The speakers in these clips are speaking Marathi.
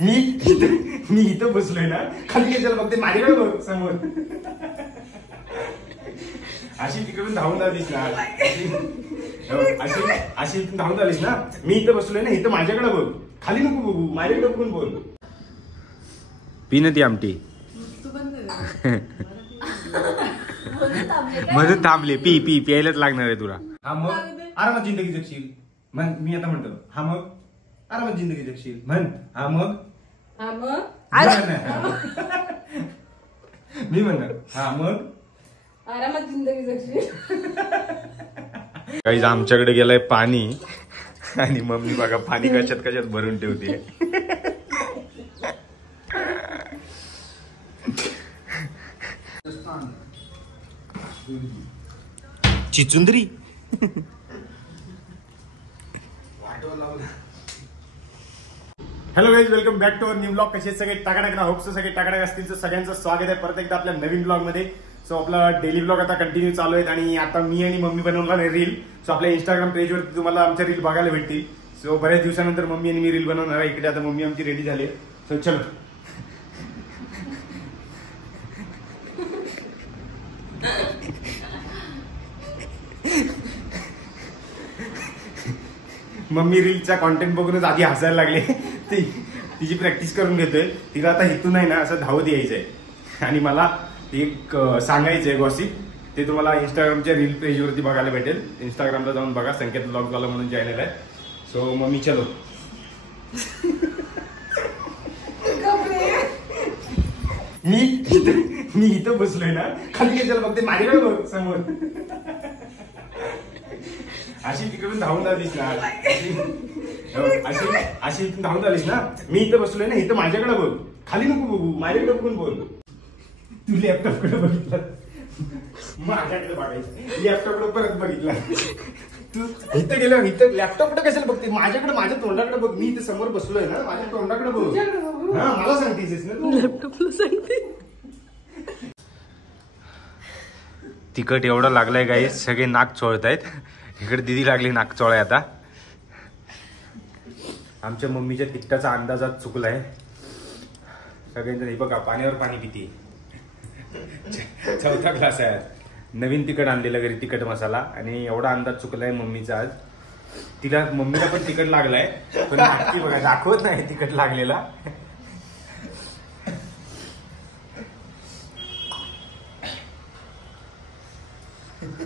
मी इथं बसलोय ना, खाली कशाला बघते, माझ्याकडे बघ समोर. अशी तिकडून धावून आलीस ना, अशी इथून धावून आलीस ना, मी इथं बसलोय ना, इथं माझ्याकडे बघ, खाली नको बघू, माझ्याकडे बघून बोल. पी ती आमटी म्हणून थांबले. पी पी प्यायलाच लागणार आहे तुला. हा मग आरामात जिंदगी जगशील म्हण. मी आता म्हणतो हा मग आरामात जिंदगी जगशील म्हण. हा मग मी म्हणणार हा मग आरामात जिंदगी जगशील. काही आमच्याकडे गेलाय पाणी आणि मम्मी बघा पाणी कशात कशात भरून ठेवते. चिचुंदरी. Hello guys, welcome back to our new blog. कसे सगळे टाकाटाक ना, होप्स सगळे टाकाटाक असतील. तर सगळ्यांचं स्वागत आहे परत एकदा आपल्या नवीन ब्लॉग मध्ये. सो आपला डेली ब्लॉग आता कंटिन्यू चालू आहेत आणि आता मी आणि मम्मी बनवला नाही रील. सो आपल्या इंस्टाग्राम पेजवरती तुम्हाला आमच्या रील बघायला भेटतील. सो बऱ्याच दिवसानंतर मम्मी आणि मी रील बनवणार आहे. इकडे आता मम्मी आमची रेडी झाली. सो चलो. मम्मी रीलचा कॉन्टेंट बघूनच आधी हसायला लागले. तिची प्रॅक्टिस करून घेतोय. तिला आता इथून आहे ना असं धावत यायचंय आणि मला एक सांगायचंय गॉसिप. ते तुम्हाला इंस्टाग्रामच्या रील पेजवरती बघायला भेटेल. इंस्टाग्रामला जाऊन बघा, संकेत ब्लॉगवाला म्हणून चॅनल आहे. सो मम्मी चलो. मी इथं बसलोय ना, खाली कशाला बघते, माझ्याकडे बघ समोर. अशी तिकडून धावून आलीस ना, अशी इथून धावून आलीस ना, मी इथं बसलोय ना, इथं माझ्याकडे बघ, खाली नको बघू, माझ्याकडे बघून बोल. तू लॅपटॉपकडे बघितलं, माझ्याकडे बघायचं. लॅपटॉपकडे परत बघितला. तू इथं गेलं, इथं लॅपटॉपकडे कशाला बघते, माझ्याकडे, माझ्या तोंडाकडे बघ. मी इथं समोर बसलोय ना, माझ्या तोंडाकडे बघ. हा मला सांगतेस ना तू, लॅपटॉपला सांगते. तिखट एवढं लागलंय गाई, सगळे नाक चोळतायत. इकडे दिदी लागली नाक चोळाय. आता आमच्या मम्मीच्या तिखटाचा अंदाजात चुकलाय सगळ्यांचा. हे बघा पाण्यावर पाणी पिती. चौथा क्लास आहे. नवीन तिखट आणलेलं घरी, तिखट मसाला, आणि एवढा अंदाज चुकलाय मम्मीचा आज. तिला मम्मीला पण तिखट लागलाय, पण बघा दाखवत नाही तिखट लागलेला.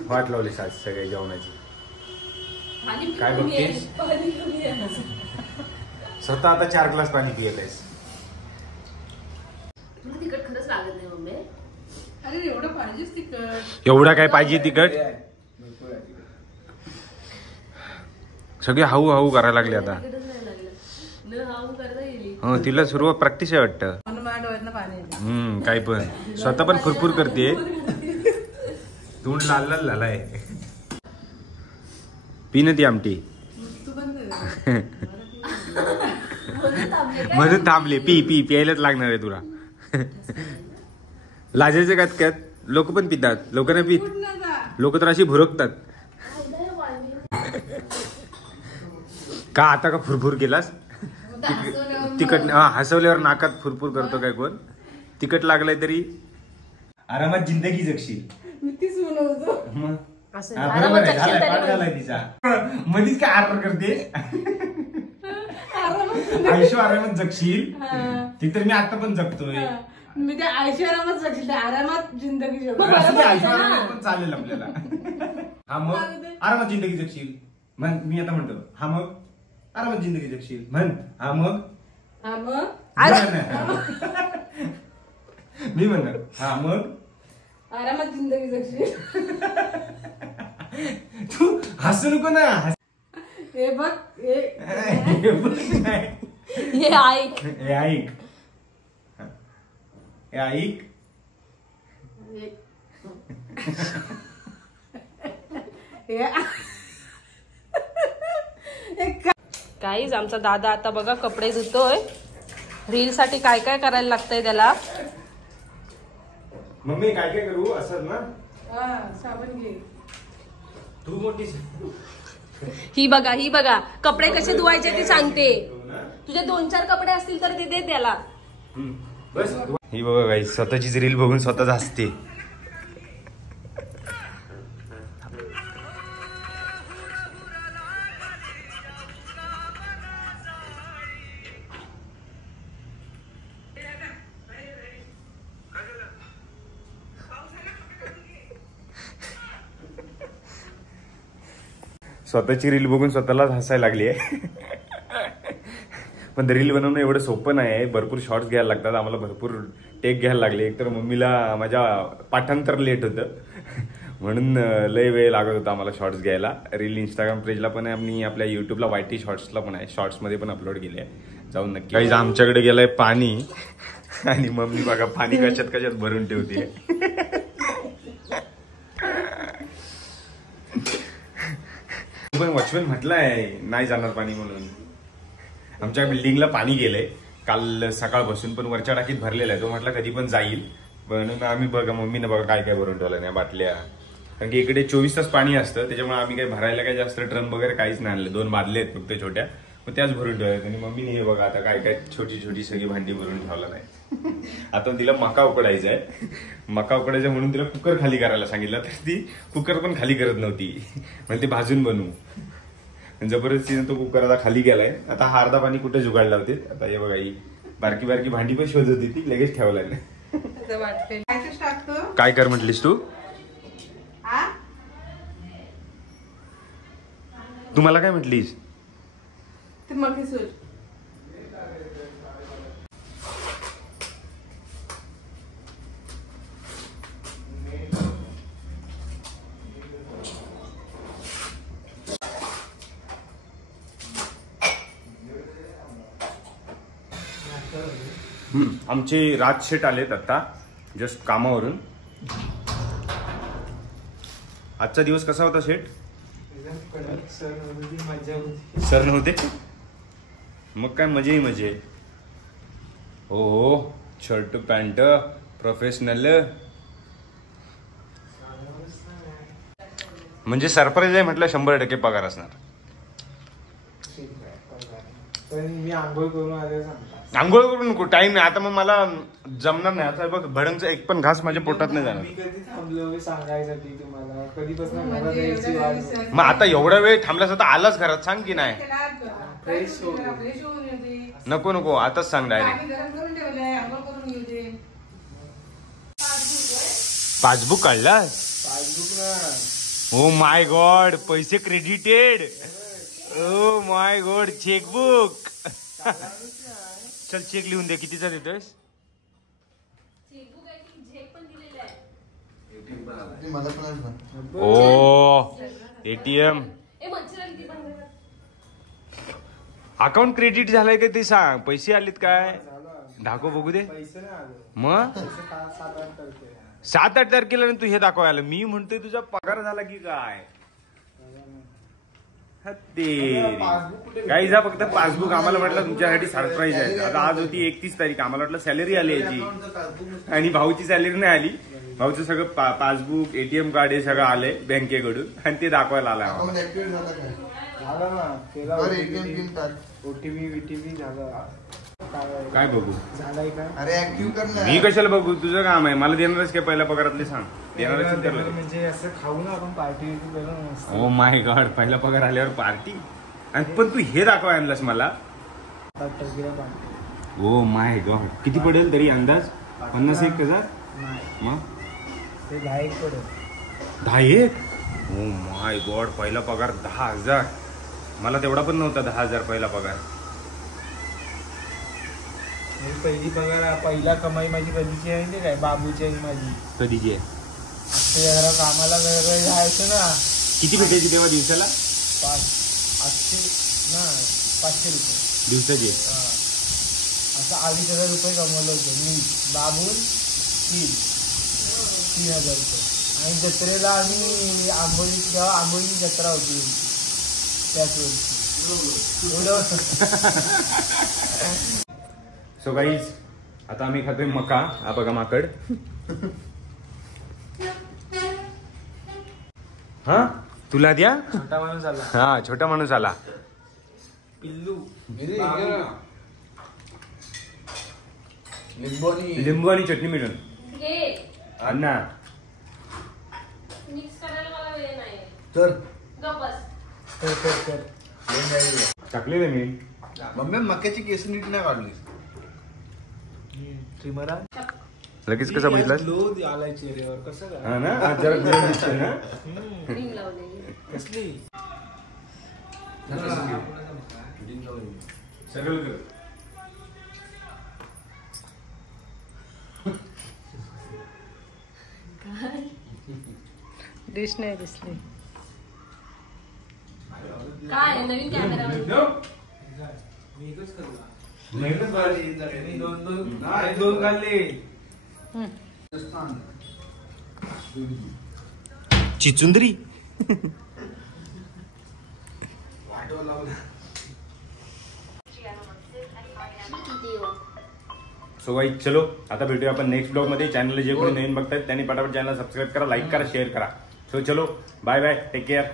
वाट लावलीस आज सगळ्या जेवणाची. काय बघतेस? स्वतः आता 4 ग्लास पाणी पियत आहेस. तुला तिखट खरंच लागत नाही मम्मी? अरे एवढं पाहिजेच तिखट. एवढा काय पाहिजे तिखट? सगळे हाऊ हाऊ करायला लागले आता. तिला सुरुवात प्रॅक्टिस आहे वाटतं. काय पण स्वतः पण फुरफुर करते. तोंड लाल लाल झालाय. पी ती आमटी म्हणून थांबले. पी पी प्यायलाच लागणार आहे तुला. लाजायचं का त्यात? लोक पण पितात, लोक नाही पित. लोक तर अशी भुरकतात. का आता का फुरफुर केलास? तिखट हसवल्यावर नाकात फुरफुर करतो काय कोण? तिखट लागलाय तरी आरामात जिंदगी जगशील. बरोबर आहे, झालाय, पाठ झालाय तिचा. मधीच काय आराम करते. आयुष्य आरामात जगशील. ती तर मी आता पण जगतोय. मी त्या आयुष्य आरामात जगशील, आरामात जिंदगी जगू. आयुष्य आरामात पण चालेल आपल्याला. हा मग आरामात जिंदगी जगशील म्हण. मी आता म्हणतो हा मग आरामात जिंदगी जगशील म्हण. हा मग मी म्हणणार हा मग आरामात जिंदगी जगशील. तू हसू नको ना. हे बघ, हे ऐक, हे ऐक, हे ऐक. काहीच आमचा दादा आता बघा कपडे धुतोय. रील साठी काय काय करायला लागतंय त्याला. मम्मी काय काय करू असं ना. साबण घे. तू मोठी ही बघा कपडे कसे धुवायचे ती सांगते. तुझे 2-4 कपडे असतील तर ते दे त्याला. बस ही बघा गाई स्वतःचीच रील बघून स्वतःच हसते. स्वतःची रील बघून स्वतःलाच हसायला लागली आहे. पण रील बनवणं एवढं सोपं नाही आहे. भरपूर शॉर्ट्स घ्यायला लागतात. आम्हाला भरपूर टेक घ्यायला लागले. एकतर मम्मीला माझ्या पाठांतर लेट होतं म्हणून लय वेळ लागत होता आम्हाला शॉर्ट्स घ्यायला. रील इंस्टाग्राम पेजला पण आहे आणि आपल्या युट्यूबला YT शॉर्ट्सला पण आहे. शॉर्ट्समध्ये पण अपलोड केले आहे. जाऊन नक्की. काही आमच्याकडे गेलंय पाणी आणि मम्मी बघा पाणी कशात भरून ठेवते. पण वॉचमॅन म्हटलंय नाही जाणार पाणी म्हणून. आमच्या बिल्डिंगला पाणी गेलंय काल सकाळपासून, पण वरच्या टाकीत भरलेला आहे. तो म्हटला कधी पण जाईल. म्हणून आम्ही बघा मम्मीनं बघा काय काय भरून ठेवलं नाही बाटल्या. कारण की इकडे 24 तास पाणी असतं, त्याच्यामुळे आम्ही काही भरायला काही जास्त ड्रम वगैरे काहीच नाही आणलं. 2 बादल्या आहेत फक्त छोट्या, मग त्याच भरून ठेवल्यात. आणि मम्मीने हे बघा आता काय काय छोटी छोटी सगळी भांडी भरून ठेवलं नाही. आता तिला मका उकडायचा आहे. मका उकडायचा म्हणून तिला कुकर खाली करायला सांगितलं, तर ती कुकर पण खाली करत नव्हती. म्हणजे ते भाजून बनवू. जबरदस्तीने तो कुकर आता खाली गेलाय. आता हा अर्धा पाणी कुठे जुगाड लावते. आता हे बघा ही बारकी बारकी भांडी पण शोधत होती ती, लगेच ठेवलाय ना. काय कर म्हटलीस तू? तुम्हाला काय म्हटलीस? आमचे राज शेट आलेत आता जस्ट कामावरून. आजचा दिवस कसा होता शेट? सर नव्हते? मग काय मजे मजे. हो शर्ट पॅन्ट प्रोफेशनल. म्हणजे सरप्राईज आहे म्हटलं 100% पगार असणार. मी आंघोळ करून आले सांगता. आंघोळ करून नको टाइम आहे आता. मग मला जमणार नाही आता. बघ भडंगचा एक पण घास माझ्या पोटात नाही जाणार. मी कधी थांबलो सांगायसाठी तुम्हाला. कधीपासून घरात यायची वाट. मग आता एवढा वेळ थांबलास आता आलाच घरात सांग की नाही. नको नको आताच सांग डायरेक्ट. पासबुक काढलास? पासबुक ना. ओ माय गॉड पैसे credited. Oh my God chequebook. चल चेक लिहून दे. कितीचा देतोयस? ओ ATM अकाउंट क्रेडिट झालंय का ते सांग. पैसे आलेत काय दाखव बघू दे. मग 7-8 तारखेला तू हे दाखवायला. मी म्हणतोय तुझा पगार झाला की काय. काही जा फक्त पासबुक. आम्हाला वाटलं तुमच्यासाठी सरप्राईज आहे. आता आज होती 31 तारीख. आम्हाला वाटलं सॅलरी आली याची आणि भाऊची सॅलरी नाही आली. भाऊचं सगळं पासबुक ATM कार्ड हे सगळं आलंय बँकेकडून आणि ते दाखवायला आलं. OTP झालं. काय बघू? झालाय का? अरे ऍक्टिव्ह कर ना. मी कशाला बघू? तुझं काम आहे. मला देणारच काय पहिल्या पगारातले सांग. देणारच म्हणजे असं खाऊ ना आपण पार्टी करू. ओ माय गॉड पहिला पगार आल्यावर पार्टी. आणि पण तू हे दाखवा आणलास मला. ओ माय गॉड किती पडेल तरी अंदाज? 50,000 मग ते 10,000 पडेल. 10,000? ओ माय गॉड पहिला पगार 10,000. मला तेवढा पण नव्हता 10,000 पहिला पगार. पहिली पगार पहिला कमाई माझी कधीची आहे ते काय बाबूची आहे माझी. कधीची आहे? जरा कामाला जायचं ना. किती भेटायची तेव्हा दिवसाला? 500 ना 500 रुपये दिवसाची. असं 2,500 रुपये कमवलं होतं मी. बाबून 3,000 रुपये. आणि जत्रेला आम्ही आंबोली जत्रा होती त्याच वर्षी. सो गाईज आता आम्ही खातोय मका. हा बघा माकड. हा तुला द्या. छोटा माणूस आला. हा छोटा माणूस आला. पिल्लू लिंबू आणि चटणी मिळून अण्णा मिक्स करायला मला वेळ नाही तर टाकले मी मम्मी मक्याची केस नीट नाही काढली. ट्रिमर लगेच कसं बघितलं ग्लो आलाय चेहऱ्यावर कसं काय? हा ना आज जरा glow दिसतोय ना क्रीम लावलेली कसली सरळ कर. डिश नाही दिसली काय नवीन कॅमेरा मी एकच करू का? मेहनत करायची. मी दोन खाल्ले. चिचुंदरी सो गाइस चलो आता भेटूया आपण नेक्स्ट ब्लॉग मध्ये. चॅनलला जे कोणी नवीन बघतायत त्यांनी पटापट चॅनल सबस्क्राईब करा, लाईक करा, शेअर करा. सो चलो बाय बाय, टेक केअर.